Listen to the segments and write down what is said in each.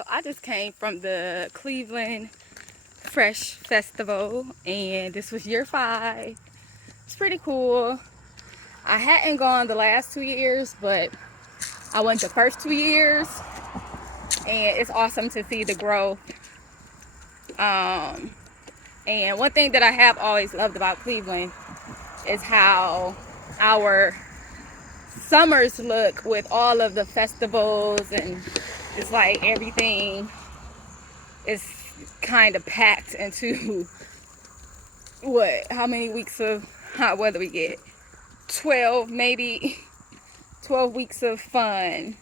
So I just came from the Cleveland Fresh Festival, and this was year 5. It's pretty cool. I hadn't gone the last 2 years, but I went the first 2 years, and it's awesome to see the growth. And one thing that I have always loved about Cleveland is how our summers look with all of the festivals, and it's like everything is kind of packed into how many weeks of hot weather we get? 12, maybe 12 weeks of fun,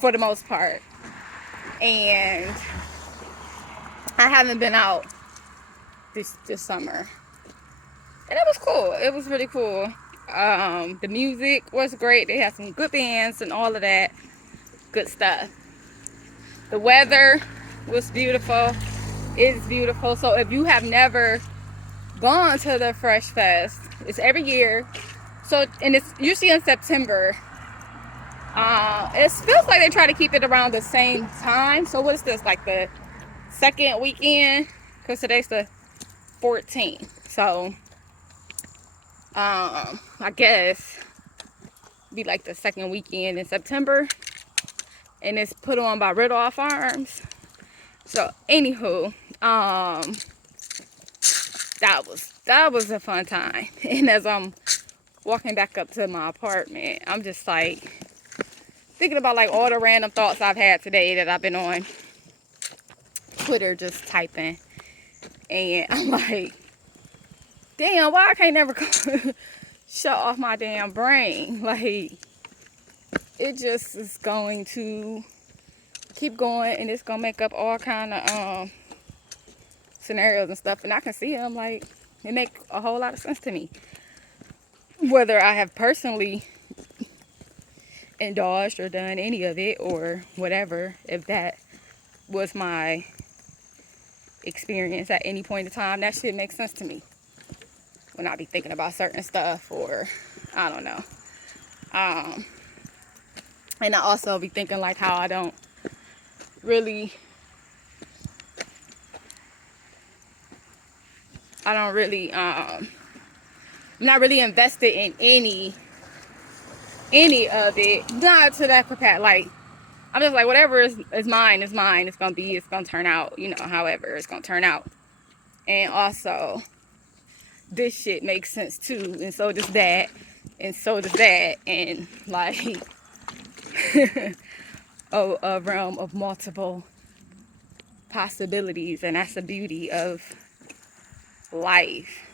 for the most part. And I haven't been out this summer, and it was cool. It was really cool. The music was great. They had some good bands and all of that good stuff. The weather was beautiful. It's beautiful. So if you have never gone to the Fresh Fest, it's every year. So, and it's usually in September. It feels like they try to keep it around the same time. So what is this, like the second weekend? Because today's the 14th. So I guess be like the second weekend in September, and it's put on by Ridolph Farms. So anywho, that was a fun time. And as I'm walking back up to my apartment, I'm just like thinking about like all the random thoughts I've had today that I've been on Twitter just typing, and I'm like, damn, why I can't never shut off my damn brain? Like, it just is going to keep going, and it's gonna make up all kind of scenarios and stuff, and I can see them. Like, it make a whole lot of sense to me, whether I have personally indulged or done any of it or whatever. If that was my experience at any point in time, that shit makes sense to me when I be thinking about certain stuff, or I don't know. And I also be thinking like how I don't really I'm not really invested in any of it. Not to that capacity. Like, I'm just like, whatever is mine is mine. It's gonna turn out, however it's gonna turn out. And also, this shit makes sense too, and so does that, and so does that, and like a realm of multiple possibilities, and that's the beauty of life,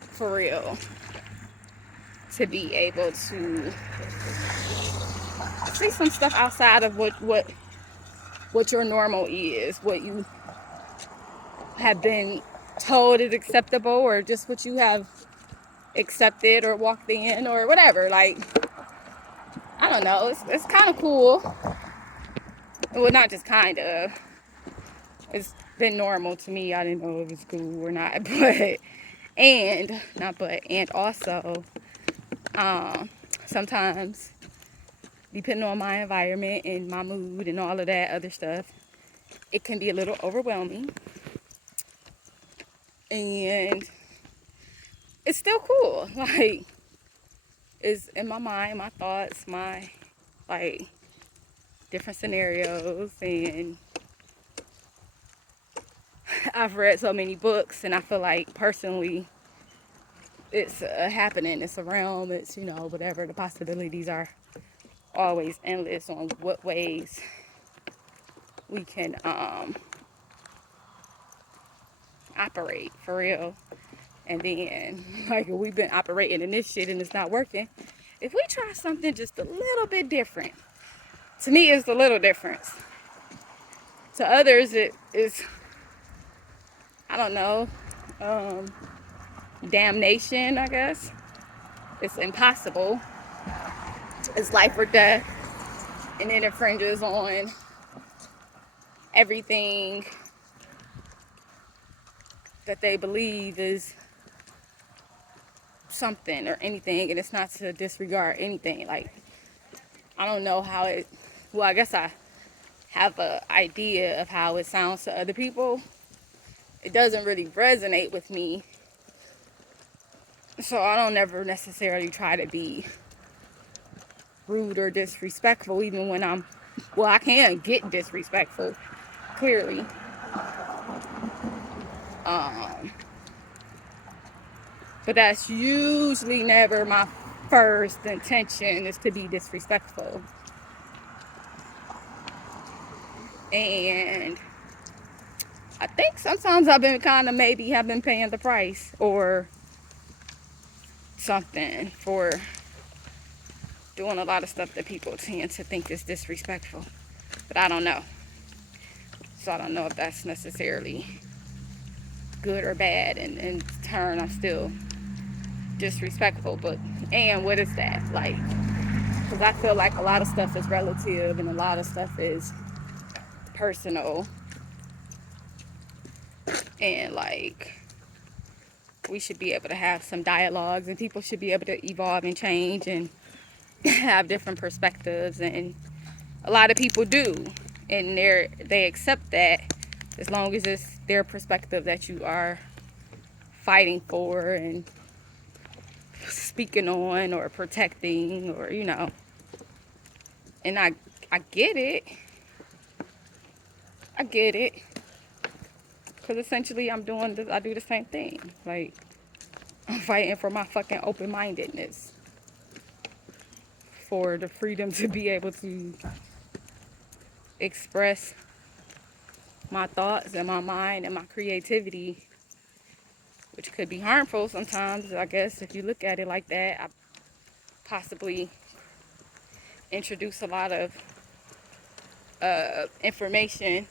for real. To be able to see some stuff outside of what your normal is, what you have been told is acceptable, or just what you have accepted or walked in or whatever. Like, I don't know, it's kind of cool. Well, not just kind of, it's been normal to me. I didn't know if it was cool or not, and also sometimes, depending on my environment and my mood and all of that other stuff, it can be a little overwhelming. And it's still cool. Like, it's in my mind, my thoughts, my, like, different scenarios. And I've read so many books, and I feel like personally it's happening. It's a realm. It's, whatever. The possibilities are always endless on what ways we can operate, for real. And then, like, if we've been operating in this shit and it's not working, if we try something just a little bit different, to me it's a little difference. To others it is, I don't know, damnation, I guess. It's impossible. It's life or death, and it infringes on everything that they believe is something or anything, and it's not to disregard anything. Like, I don't know how it, well, I guess I have an idea of how it sounds to other people. It doesn't really resonate with me. So I don't ever necessarily try to be rude or disrespectful, even when well, I can get disrespectful, clearly. But that's usually never my first intention, is to be disrespectful. And I think sometimes I've been kind of maybe have been paying the price or something for doing a lot of stuff that people tend to think is disrespectful. But I don't know. So I don't know if that's necessarily good or bad. And in turn, I'm still disrespectful. But, and what is that? Like, because I feel like a lot of stuff is relative and a lot of stuff is personal. And like, we should be able to have some dialogues, and people should be able to evolve and change and have different perspectives. And a lot of people do, and they accept that, as long as it's their perspective that you are fighting for and speaking on or protecting, or and I get it. I get it. Because essentially I do the same thing. Like, I'm fighting for my fucking open-mindedness. For the freedom to be able to express my thoughts and my mind and my creativity, which could be harmful sometimes, I guess, if you look at it like that. I possibly introduce a lot of information,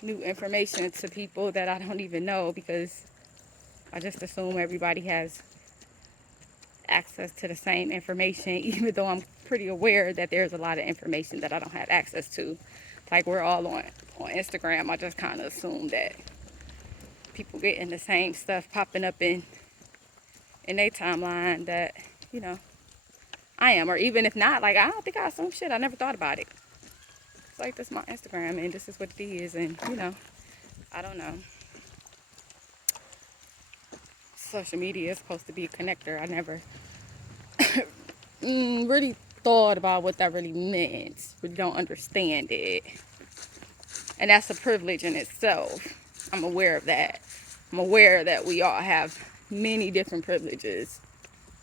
new information to people that I don't even know, because I just assume everybody has access to the same information, even though I'm pretty aware that there's a lot of information that I don't have access to. Like, we're all on Instagram. I just kind of assume that people getting the same stuff popping up in their timeline that, I am. Or even if not, like, I don't think I assume shit. I never thought about it. It's like, this is my Instagram and this is what it is. And, I don't know. Social media is supposed to be a connector. I never really thought about what that really meant. Really don't understand it. And that's a privilege in itself. I'm aware of that. I'm aware that we all have many different privileges.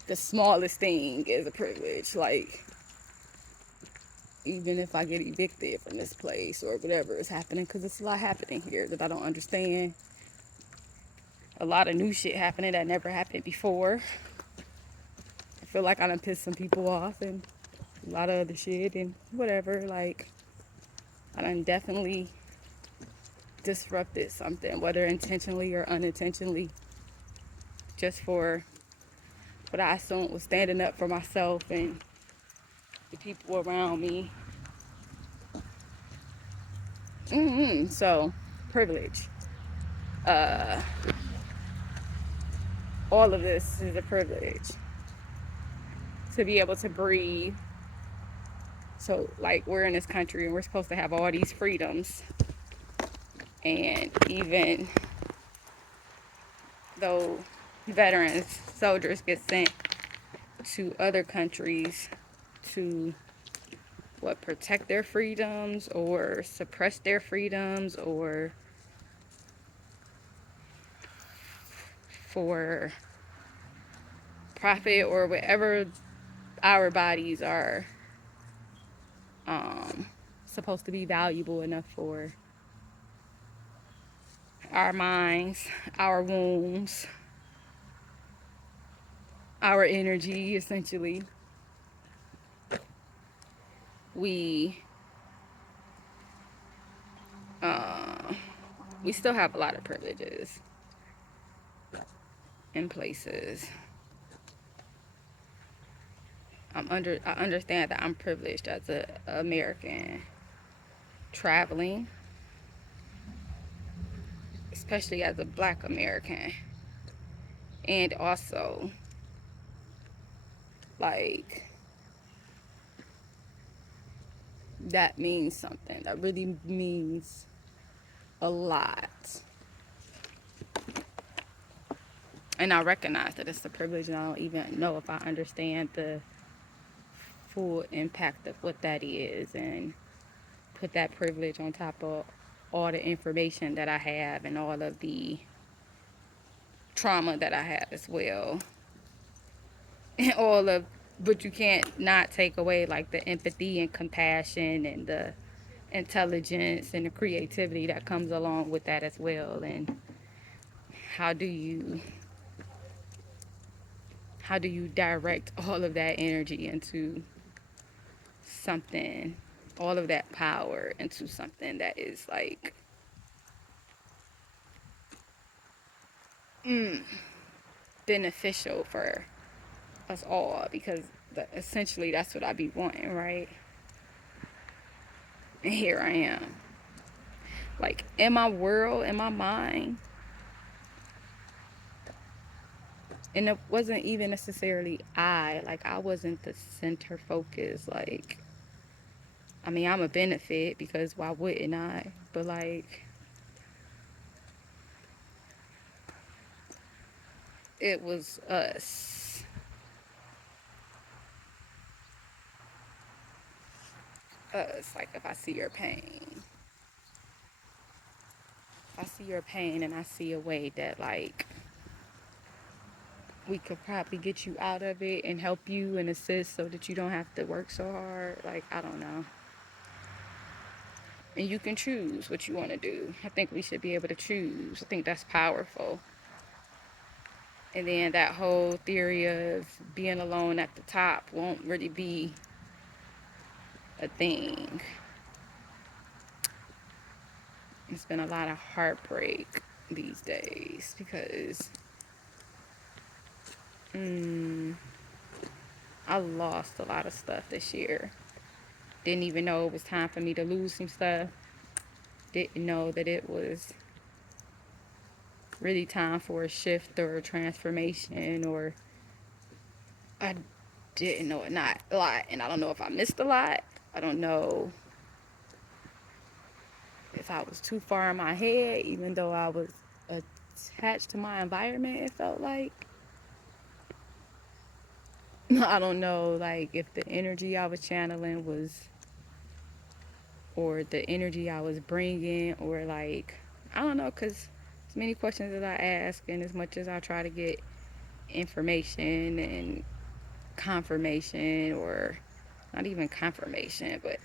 The smallest thing is a privilege. Like, even if I get evicted from this place or whatever is happening, because there's a lot happening here that I don't understand. A lot of new shit happening that never happened before. I feel like I done pissed some people off and a lot of other shit and whatever. Like, I done definitely disrupted something, whether intentionally or unintentionally, just for what I assumed was standing up for myself and the people around me. So, privilege. All of this is a privilege. To be able to breathe. So, like, we're in this country and we're supposed to have all these freedoms. And even though veterans, soldiers get sent to other countries to protect their freedoms or suppress their freedoms, or for profit, or whatever, our bodies are supposed to be valuable enough for. Our minds, our wombs, our energy, essentially. We still have a lot of privileges in places. I understand that I'm privileged as an American traveling, especially as a Black American, and also, like, that means something. That really means a lot. And I recognize that it's a privilege, and I don't even know if I understand the full impact of what that is, and put that privilege on top of all the information that I have and all of the trauma that I have as well. And all of, but you can't not take away like the empathy and compassion and the intelligence and the creativity that comes along with that as well. And how do you direct all of that energy into something, all of that power into something that is like beneficial for us all, because essentially that's what I be wanting, right? And here I am, like in my world, in my mind, and it wasn't even necessarily I wasn't the center focus. Like, I mean, I'm a benefit because why wouldn't I? But like, it was us. Us. Like, if I see your pain, and I see a way that like we could probably get you out of it and help you and assist so that you don't have to work so hard. Like, I don't know. And you can choose what you want to do. I think we should be able to choose. I think that's powerful. And then that whole theory of being alone at the top won't really be a thing. It's been a lot of heartbreak these days because I lost a lot of stuff this year. Didn't even know it was time for me to lose some stuff. Didn't know that it was really time for a shift or a transformation, or I didn't know a lot. And I don't know if I missed a lot. I don't know if I was too far in my head, even though I was attached to my environment, it felt like. I don't know, like, if the energy I was channeling was, or the energy I was bringing, or like, I don't know, because as many questions as I ask, and as much as I try to get information and confirmation, or not even confirmation, but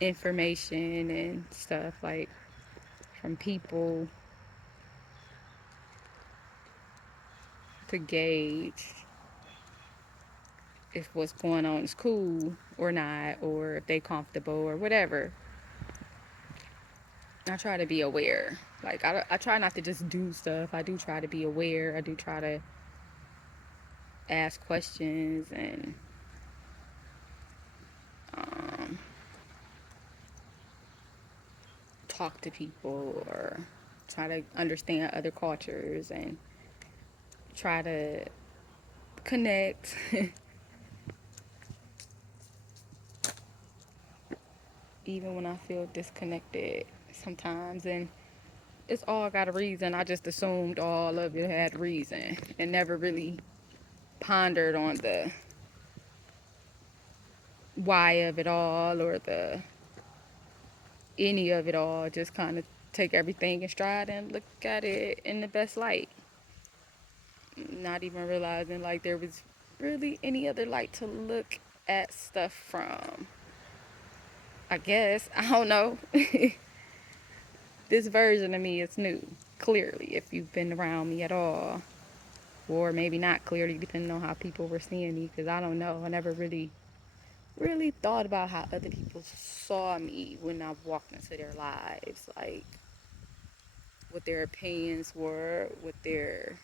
information and stuff, like, from people to gauge if what's going on is cool or not, or if they comfortable or whatever. I try to be aware. Like, I try not to just do stuff. I do try to be aware. I do try to ask questions and um, talk to people, or try to understand other cultures and try to connect. Even when I feel disconnected sometimes, and it's all got a reason. I just assumed all of it had reason and never really pondered on the why of it all, or the any of it all. Just kind of take everything in stride and look at it in the best light, not even realizing like there was really any other light to look at stuff from. I guess, I don't know. This version of me is new, clearly, if you've been around me at all, or maybe not clearly, depending on how people were seeing me, because I don't know. I never really thought about how other people saw me when I walked into their lives, like what their opinions were, what their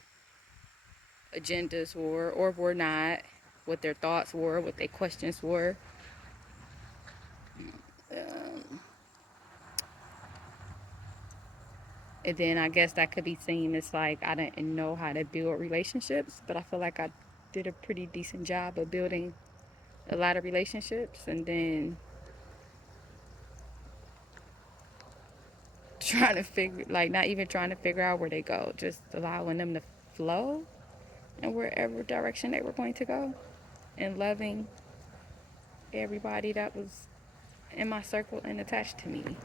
agendas were or were not, what their thoughts were, what their questions were. Um, and then I guess that could be seen as like I didn't know how to build relationships, but I feel like I did a pretty decent job of building a lot of relationships. And then trying to figure, like, not even trying to figure out where they go, just allowing them to flow in wherever direction they were going to go, and loving everybody that was in my circle and attached to me,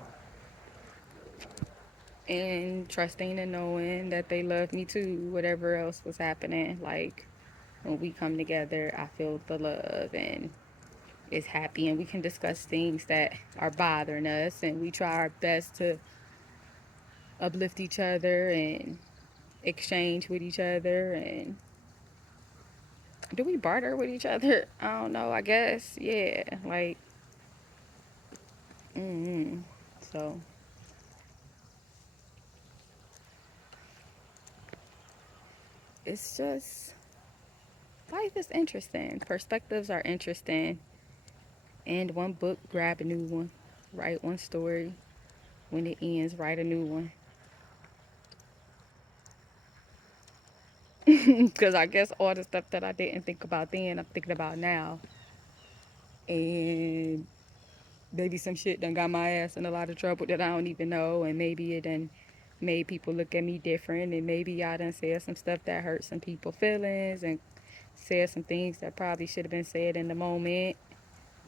and trusting and knowing that they love me too, whatever else was happening. Like, when we come together, I feel the love and is happy, and we can discuss things that are bothering us, and we try our best to uplift each other and exchange with each other. And do we barter with each other? I don't know, I guess. Yeah, like, so it's just, life is interesting, perspectives are interesting, and one book, grab a new one, write one story, when it ends, write a new one. Because I guess all the stuff that I didn't think about then, I'm thinking about now. And maybe some shit done got my ass in a lot of trouble that I don't even know. And maybe it done made people look at me different. And maybe I done said some stuff that hurt some people's feelings, and said some things that probably should have been said in the moment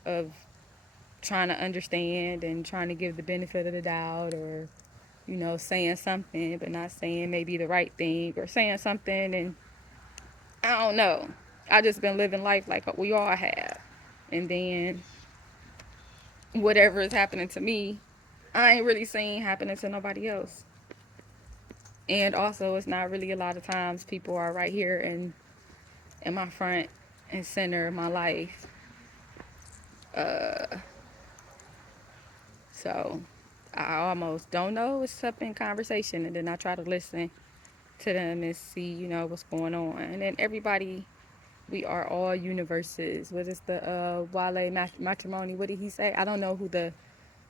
of trying to understand and trying to give the benefit of the doubt, or, you know, saying something but not saying maybe the right thing, or saying something and I don't know. I just been living life like we all have. And then whatever is happening to me, I ain't really seeing happening to nobody else. And also, it's not really a lot of times people are right here in my front and center of my life. So I almost don't know what's up in conversation, and then I try to listen to them and see, you know, what's going on. And then everybody, we are all universes. What is the Wale matrimony? What did he say? I don't know who the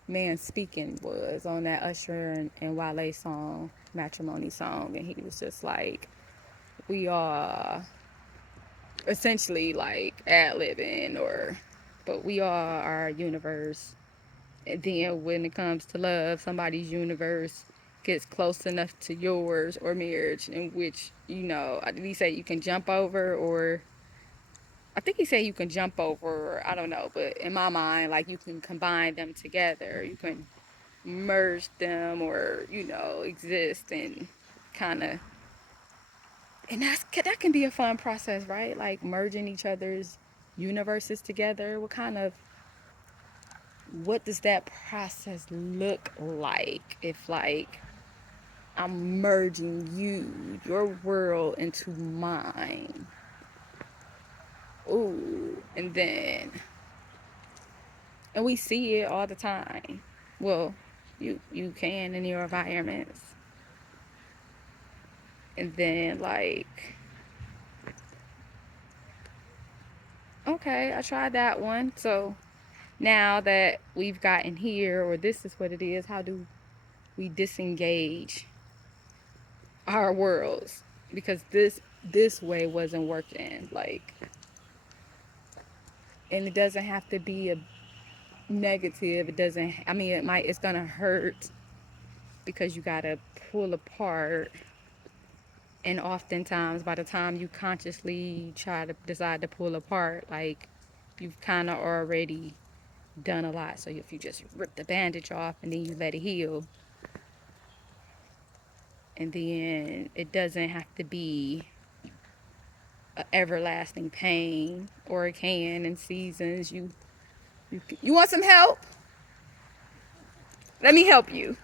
man speaking was on that Usher and Wale song, matrimony song, and he was just like, we are essentially like ad-libbing, or, but we all are a universe. And then when it comes to love, somebody's universe gets close enough to yours, or marriage, in which, you know, did he say you can jump over, or I think he said you can jump over, or I don't know, but in my mind, like, you can combine them together, you can merge them, or, you know, exist and kind of, and that can be a fun process, right? Like, merging each other's universes together. What does that process look like if, like, I'm merging your world into mine? Ooh, and we see it all the time. Well, you can in your environments. And then, like, okay, I tried that one. So now that we've gotten here, or this is what it is, how do we disengage our worlds? Because this way wasn't working. Like, and it doesn't have to be a negative. It doesn't, I mean, it's gonna hurt, because you gotta pull apart. And oftentimes, by the time you consciously try to decide to pull apart, like, you've kind of already done a lot. So if you just rip the bandage off and then you let it heal, and then it doesn't have to be an everlasting pain, or it can in seasons. You want some help? Let me help you.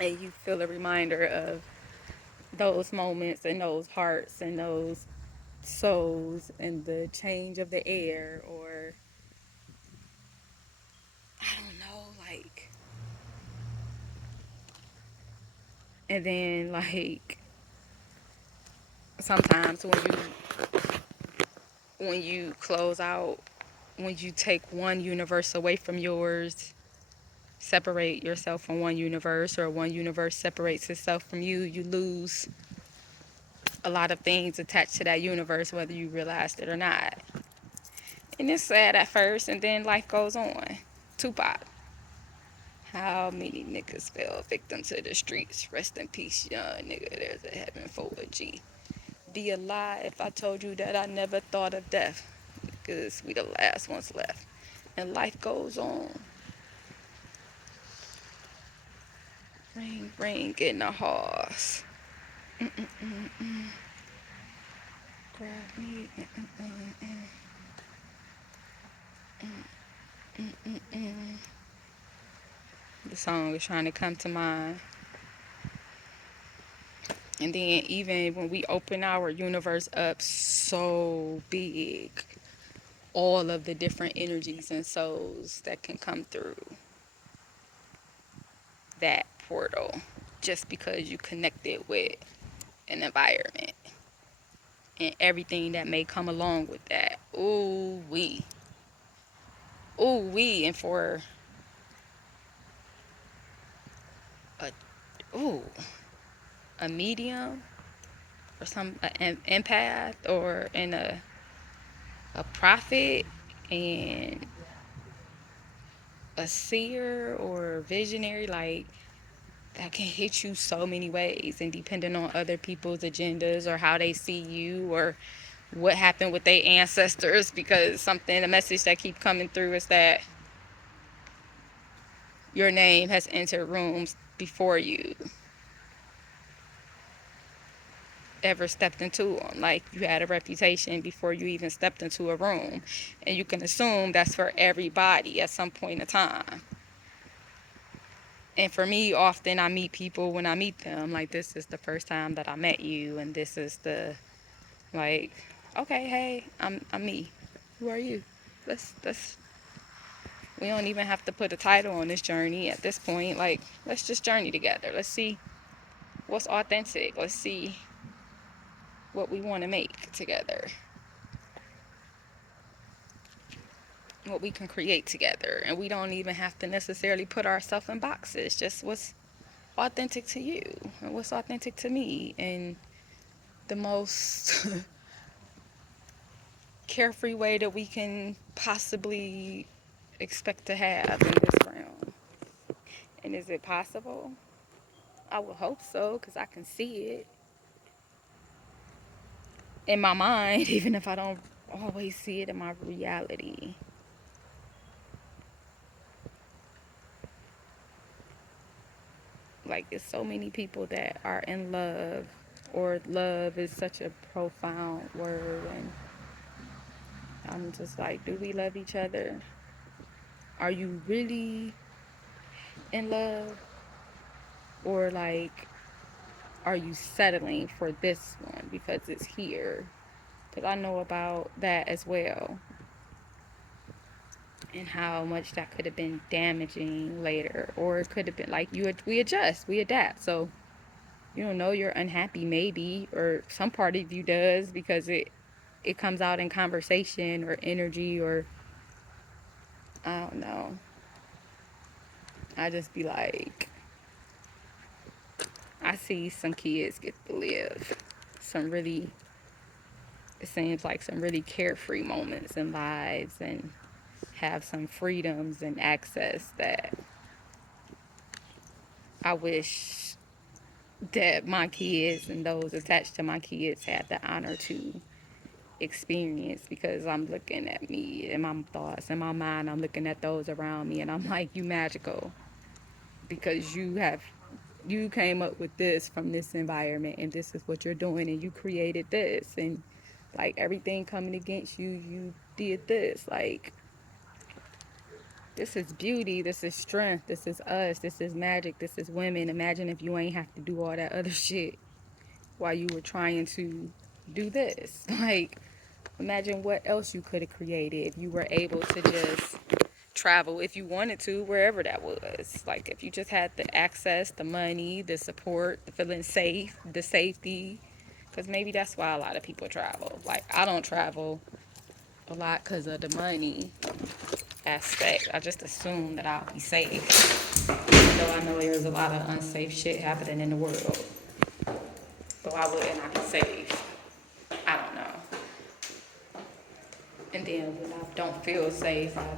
And you feel a reminder of those moments and those hearts and those souls and the change of the air, or I don't know, like, and then, like, sometimes when you close out, when you take one universe away from yours, separate yourself from one universe, or one universe separates itself from you, you lose a lot of things attached to that universe, whether you realized it or not. And it's sad at first, and then life goes on. Tupac. How many niggas fell victim to the streets? Rest in peace, young nigga. There's a heaven for a G. Be a lie if I told you that I never thought of death. Because we the last ones left. And life goes on. Ring, ring in the halls. Grab me. The song is trying to come to mind. And then even when we open our universe up so big, all of the different energies and souls that can come through that portal just because you connected with an environment and everything that may come along with that. Ooh wee. Ooh wee. And for a a medium or an empath or a prophet and a seer or visionary, like that can hit you so many ways, and depending on other people's agendas or how they see you or what happened with their ancestors, because a message that keep coming through is that your name has entered rooms before you ever stepped into them. Like you had a reputation before you even stepped into a room, and you can assume that's for everybody at some point in time. And for me, often I meet people when I meet them, like, this is the first time that I met you, and this is the, like, okay, hey, I'm me. Who are you? Let's we don't even have to put a title on this journey at this point. Like, let's just journey together. Let's see what's authentic. Let's see what we want to make together. What we can create together. And we don't even have to necessarily put ourselves in boxes. Just what's authentic to you and what's authentic to me. And the most carefree way that we can possibly expect to have in this realm. And is it possible? I would hope so, because I can see it in my mind, even if I don't always see it in my reality. Like, there's so many people that are in love, or love is such a profound word, and I'm just like, do we love each other? Are you really in love? Or like, are you settling for this one because it's here? Because I know about that as well, and how much that could have been damaging later, or it could have been like we adjust, we adapt. So you don't know you're unhappy, maybe, or some part of you does, because it comes out in conversation or energy, or I don't know. I just be like, I see some kids get to live some really, it seems like some really carefree moments in lives, and have some freedoms and access that I wish that my kids and those attached to my kids had the honor to experience. Because I'm looking at me and my thoughts and my mind, I'm looking at those around me, and I'm like, you magical, because you came up with this from this environment, and this is what you're doing, and you created this, and like everything coming against you, you did this. Like, this is beauty, this is strength, this is us, this is magic, this is women. Imagine if you ain't have to do all that other shit while you were trying to do this. Like, imagine what else you could have created if you were able to just travel, if you wanted to, wherever that was. Like, if you just had the access, the money, the support, the feeling safe, the safety. Because maybe that's why a lot of people travel. Like, I don't travel a lot because of the money aspect. I just assume that I'll be safe, even though I know there's a lot of unsafe shit happening in the world. But why wouldn't I be safe? I don't know. And then when I don't feel safe, I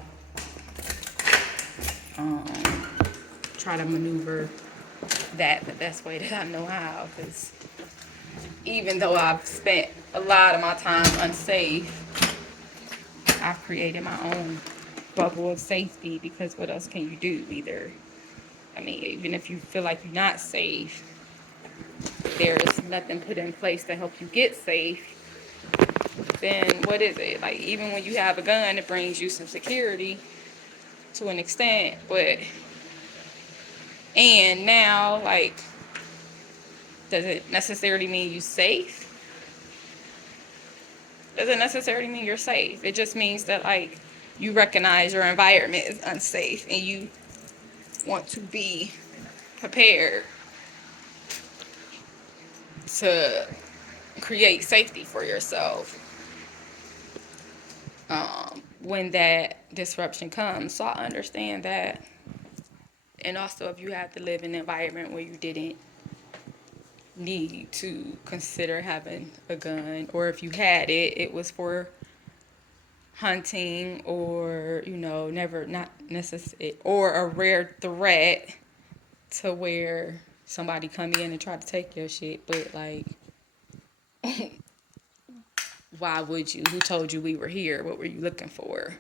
try to maneuver that the best way that I know how. Because even though I've spent a lot of my time unsafe, I've created my own bubble of safety, because what else can you do either? I mean, even if you feel like you're not safe, there is nothing put in place to help you get safe. Then what is it? Like, even when you have a gun, it brings you some security to an extent, but and now, like, does it necessarily mean you safe? Doesn't necessarily mean you're safe. It just means that, like, you recognize your environment is unsafe and you want to be prepared to create safety for yourself when that disruption comes. So I understand that. And also, if you have to live in an environment where you didn't need to consider having a gun, or if you had it, it was for hunting, or never, not necessary, or a rare threat to where somebody come in and try to take your shit. But, like, why would you? Who told you we were here? What were you looking for?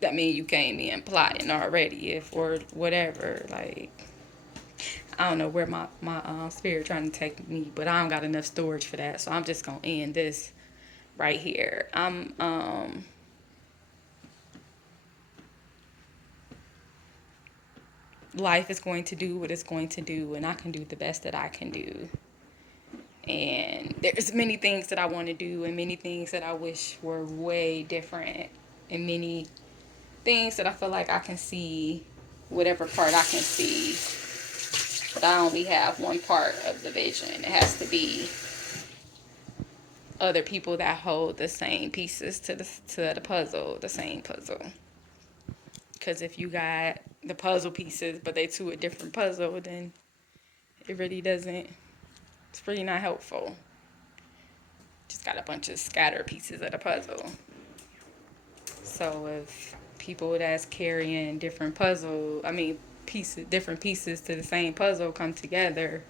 That mean you came in plotting already, if or whatever. Like, I don't know where my spirit trying to take me, but I don't got enough storage for that, so I'm just gonna end this right here. Life is going to do what it's going to do, and I can do the best that I can do. And there's many things that I want to do, and many things that I wish were way different, and many things that I feel like I can see whatever part I can see. But I only have one part of the vision. It has to be other people that hold the same pieces to the puzzle, the same puzzle. Because if you got the puzzle pieces, but they to a different puzzle, then it really doesn't, it's really not helpful. Just got a bunch of scattered pieces of the puzzle. So if people that's carrying different different pieces to the same puzzle come together,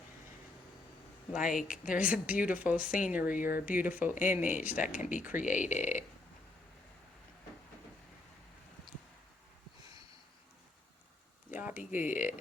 like, there's a beautiful scenery or a beautiful image that can be created. Y'all be good.